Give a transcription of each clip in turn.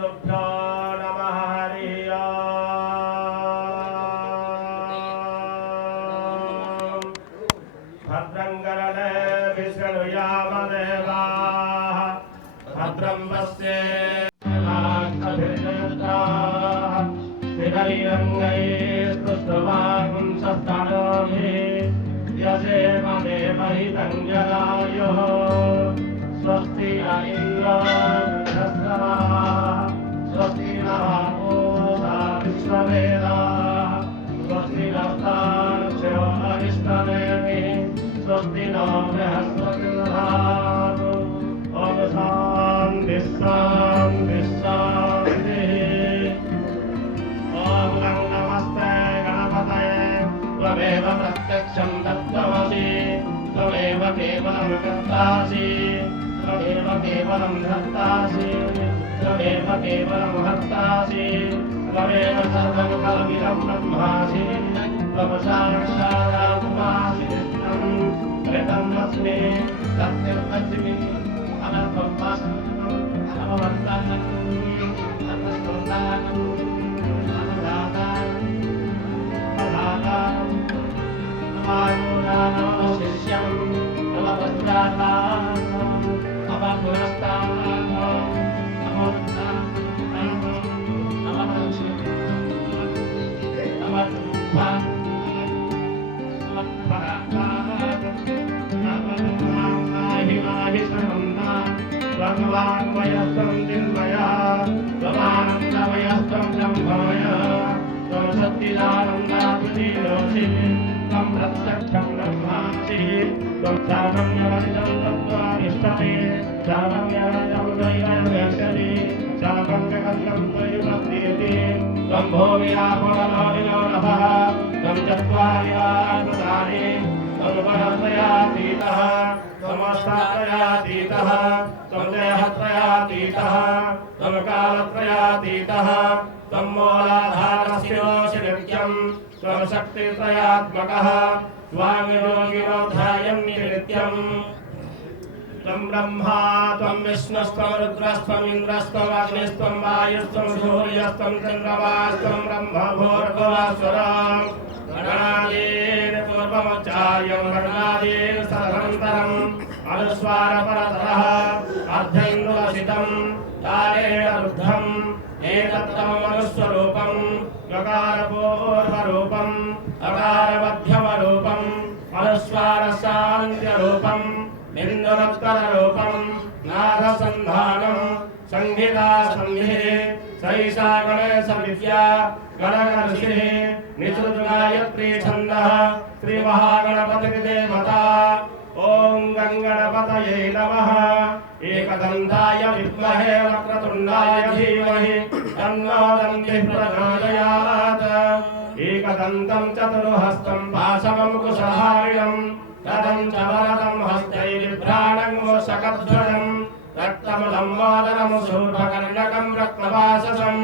श्रीगुरुभ्यो नमः हरिः ओम्। भद्रं कर्णेभिः शृणुयामदेवाः भद्रं पश्येमाक्षभिर्नेत्राः स्थिरैरङ्गैस्तुष्टुवांसस्तनोभिः यसेमदेवहितं जलायुः स्वस्ति न इन्द्रो बृहस्पतिः स्वस्ति नः पूषा विश्ववेदाः स्वस्ति नस्तार्क्ष्यो अरिष्टनेमिः स्वस्ति नो बृहस्पतिर्दधातु ॐ शान्तिः शान्तिः शान्तिः। ॐ नमस्ते गणपतये त्वमेव प्रत्यक्षं तत्त्वमसि त्वमेव केवलं कर्तासि त्वमेव केवलं धर्तासि त्वमेव केवलं हर्तासि त्वमेव सर्वं खलुमिदं ब्रह्मासि त्वं साक्षादात्मासि नित्यं कृतमस्मि सत्यमस्मि अनन्तमस्मि अनवर्तनं अनस्तोतानं अनदातां अनदातां शिष्यं नमस्काराः भगवान् मयस्तं चिन्मया त्वमानन्दमयस्तं ब्रह्ममय त्वं सच्चिदानन्दात्मनीयोऽसि त्वं प्रत्यक्षं ब्रह्मासि त्वं सर्वं यमनिदं तत्त्वाधिष्ठते सर्वं यमनिदं दैवयमेष्यति सर्वं जगन्तं त्वयि त्वं भूमिरापवनो नभः त्वं चत्वारि आत्मदानि त्वं परत्रयातीतः त्वमष्टात्रयातीतः त्वं देहत्रयातीतः त्वं कालत्रयातीतः त्वं मूलाधारस्योऽसि नित्यं त्वं शक्तित्रयात्मकः त्वां योगिनो ध्यायन्ति नित्यम् त्वं ब्रह्मा त्वं विष्णुस्त्वं रुद्रस्त्वमिन्द्रस्त्वम् अग्निस्त्वं वायुस्त्वं सूर्यस्त्वं चन्द्रमास्त्वं ब्रह्म भूर्भुवस्वरम् गणादीन् पूर्वमुच्चार्यं गणादीन् तदनन्तरम् अनुस्वारपरतरः अर्धेन्दुलसितं तारेण रुद्धम् एतत्तमनुस्वरूपम् गकारपूर्वरूपम् अकारमध्यमरूपम् अनुस्वारसान्त्यरूपम् इन्दुरत्तररूपम् नादसन्धानम् संहितासन्धिः सैषा गणेशविद्या गणगणऋषिः निसृतगायत्री छन्दः श्रीमहागणपतिर्देवता ॐ गङ्गणपतये नमः। एकदन्ताय विद्महे वक्रतुण्डाय धीमहि तन्नो दन्तिः प्रचोदयात्। एकदन्तं चतुर्हस्तं पाशमङ्कुशधारिणं रथं च वरदं हस्तैर्बिभ्राणं मूषकध्वजं रक्तमलं मोदनं शूर्पकर्णकं रक्तवाससं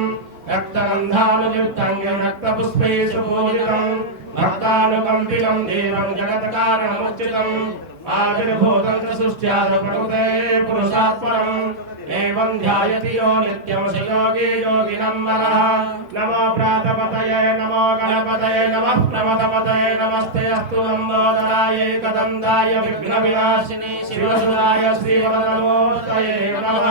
रक्तगन्धानुयुक्तं रक्तपुष्पैः सुपूजितं भक्तानुकम्पितं देवं जगत्कारणमुच्चितम् आविर्भूतं च सृष्ट्यादप्रकृते पुरुषात्परम् एवं ध्यायति यो नित्यं स योगी योगिनं वरः। नमो प्रातपतये नमो गणपतये नमः प्रमथपतये नमस्ते अस्तु लम्बोदराय एकदन्ताय विघ्नविनाशिने शिवसुताय श्रीवरदमूर्तये नमः।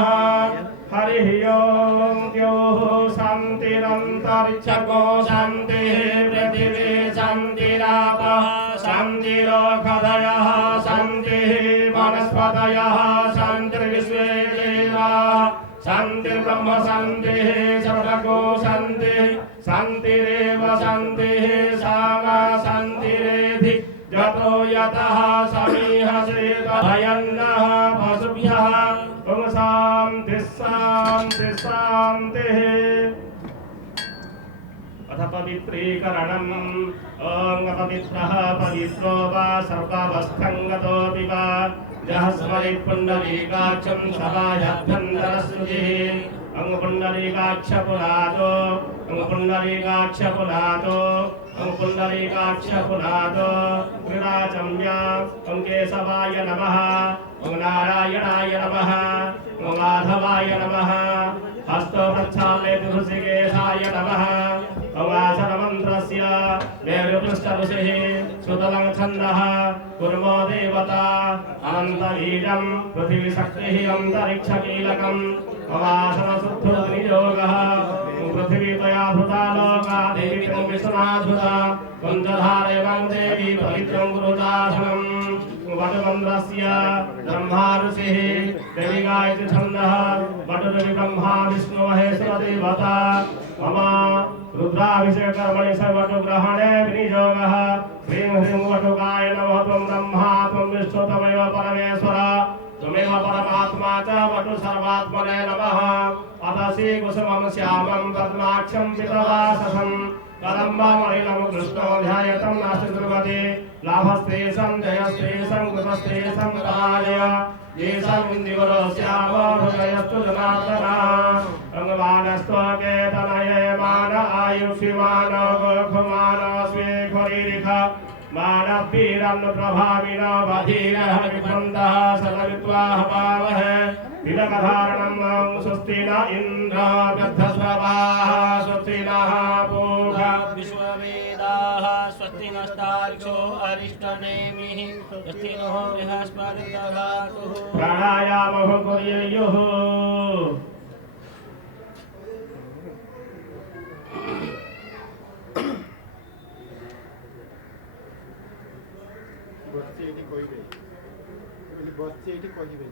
हरिः ओं द्यौः शान्तिरन्तरिक्षको शान्तिः पृथिवी शान्तिरापः शान्तिरोषधयः शान्तिः वनस्पतयः शान्तिर्विश्वे शान्तिर्ब्रह्म शान्तिः सर्वको शान्तिः शान्तिरेव शान्तिः सामा शान्तिरेधि यतो यतः समीह श्रीभयन्नः पशुभ्यः ॐ शान्तिः शान्तिः शान्तिः। अथ पवित्रीकरणम् ॐ पवित्रः पवित्रो वा सर्वावस्थं गतोऽपि वा यः स्मरेत् पुण्डरीकाक्षं सभायाभ्यन्तरश्रुतिः अंगपुंडरीकाक्षपुरातो अंगपुंडरीकाक्षपुरातो अंगपुंडरीकाक्षपुरातो क्रीडाचम्या केशवाय नमः नारायणाय नमः माधवाय नमः हस्तो प्रक्षालयतु ऋषिकेशाय नमः अवासनमन्त्रस्य देवपृष्ठऋषिः सुतलं छन्दः कुर्मो देवता अनन्तबीजं पृथिवीशक्तिः अन्तरिक्षकीलकम् अवासनशुद्धोऽग्नियोगः पृथिवीतया भूता लोकादेवीं विश्वनाधुता कुञ्जधारयं देवी पवित्रं गुरुदासनम् वटमन्त्रस्य ब्रह्मा ऋषिः देविगायति छन्दः वटुरवि ब्रह्मा विष्णु महेश्वर देवता मम रुद्राभिषेकर्मणि सर्वटुग्रहणे विनियोगः ह्रीं ह्रीं वटुकाय नमः त्वं ब्रह्मा त्वं विष्णु त्वमेव परमेश्वर त्वमेव परमात्मा च वटु सर्वात्मने नमः अतसि कुसुमं श्यामं पद्माक्षं पितवाससम् कदम्बमणिनं कृष्णो ध्यायतं नास्ति दुर्गति लाभस्तेषं जयस्तेषं कृतस्तेषं पराजय येषां इन्दिवरो श्याम हृदयस्तु जनार्दन अंगमानस्त्वकेतनये मान आयुष्यमान गोखमान स्वेखरीरिख मानवीरं प्रभाविन बधीरः विबन्धः सदवित्वा हवामहे तिलकधारणं स्वस्ति न इन्द्र वृद्धस्रवाः स्वस्ति नः पूषा विश्ववेदाः स्वस्ति नस्तार्क्ष्यो अरिष्टनेमिः स्वस्ति नः बृहस्पतिर्दधातु प्राणायामः कुर्युः बच्चे एटी कहिबे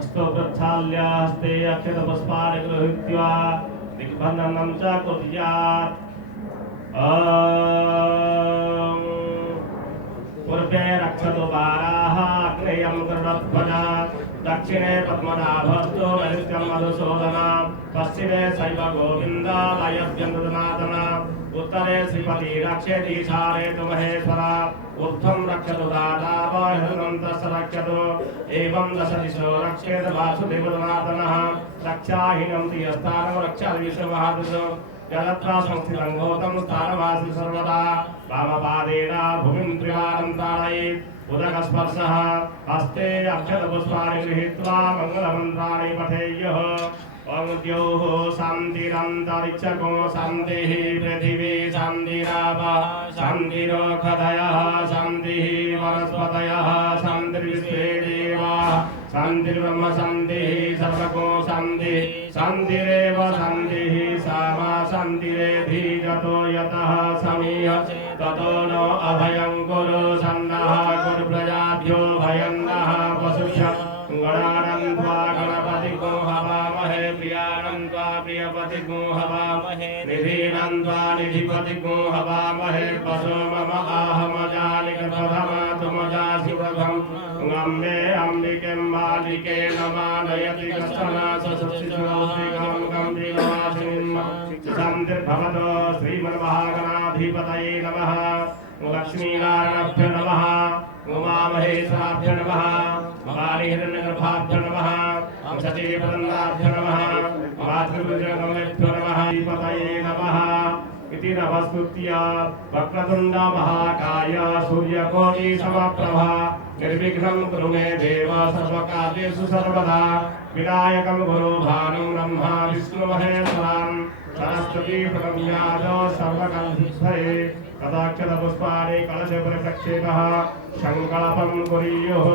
हस्तो प्रक्षाल्य हस्ते अक्षतपुष्पाणि गृहीत्वा दिग्बन्धनं च कुर्यात् पूर्वे रक्षतु बाराः अग्नेयं गरुडध्वज दक्षिणे पद्मनाभस्तु नैऋत्यं मधुसूदन पश्चिमे शैव गोविन्द वायव्यं उत्तरे श्रीपति रक्षेति ईशानेतु महेश्वर ऊर्ध्वं रक्षतु दाता वायुर्नन्तस्य रक्षतु एवं दश दिशो रक्षेत वासुदेवजनार्दनः रक्षाहीनं प्रियस्थानं रक्षात् विश्वमहादुषो यदत्रा संस्थितं गौतं स्थानमासि सर्वदा वामपादेन भूमिं त्रिवारं ताडयेत् उदकस्पर्शः हस्ते अक्षतपुष्पाणि गृहीत्वा मङ्गलमन्त्राणि पठेयुः ॐ द्यौः शान्तिरन्तरिक्षको शान्तिः पृथिवी शान्तिरापः शान्तिरोषधयः शान्तिः वनस्पतयः शान्तिर्विश्वे देवाः शान्तिर्ब्रह्म शान्तिः सर्वको शान्तिः शान्तिरेव शान्तिः सा मा शान्तिरेधिजतो यतः समीह ततो नो अभयं कुरु सन्नः कुरु प्रजाभ्यो भयं नः पशुभ्यः गणानं त्वा गणपतिको हवामहे प्रियानं त्वा प्रियपतिको हवामहे निधीनं त्वा निधिपतिको हवामहे पशो मम आहमजालिकप्रथमा तुमजासि प्रथम् गम्ये अम्बिके मालिके नमानयति कश्चन ससुशिशुरोऽस्तिकं गम्भीरवासिनीं शान्तिर्भवतो श्रीमन्महागणाधिपतये नमः लक्ष्मीनारायणाभ्यो नमः उमामहेश्वराभ्यो नमः महारिहिरण्यगर्भाभ्यो नमः सचीवनन्दाभ्यो नमः मातृभुजगमेभ्यो नमः पतये नमः इति नमस्कृत्य वक्रतुण्ड महाकाय सूर्यकोटि समप्रभा निर्विघ्नं कुरु मे देव सर्वकार्येषु सर्वदा विनायकं गुरु भानुं ब्रह्मा विष्णु महेश्वरं सरस्वती प्रणम्यादो सर्वकल्पये तदाक्षतपुष्पाणि कलशे परिप्रक्षेपः संकल्पं कुर्युः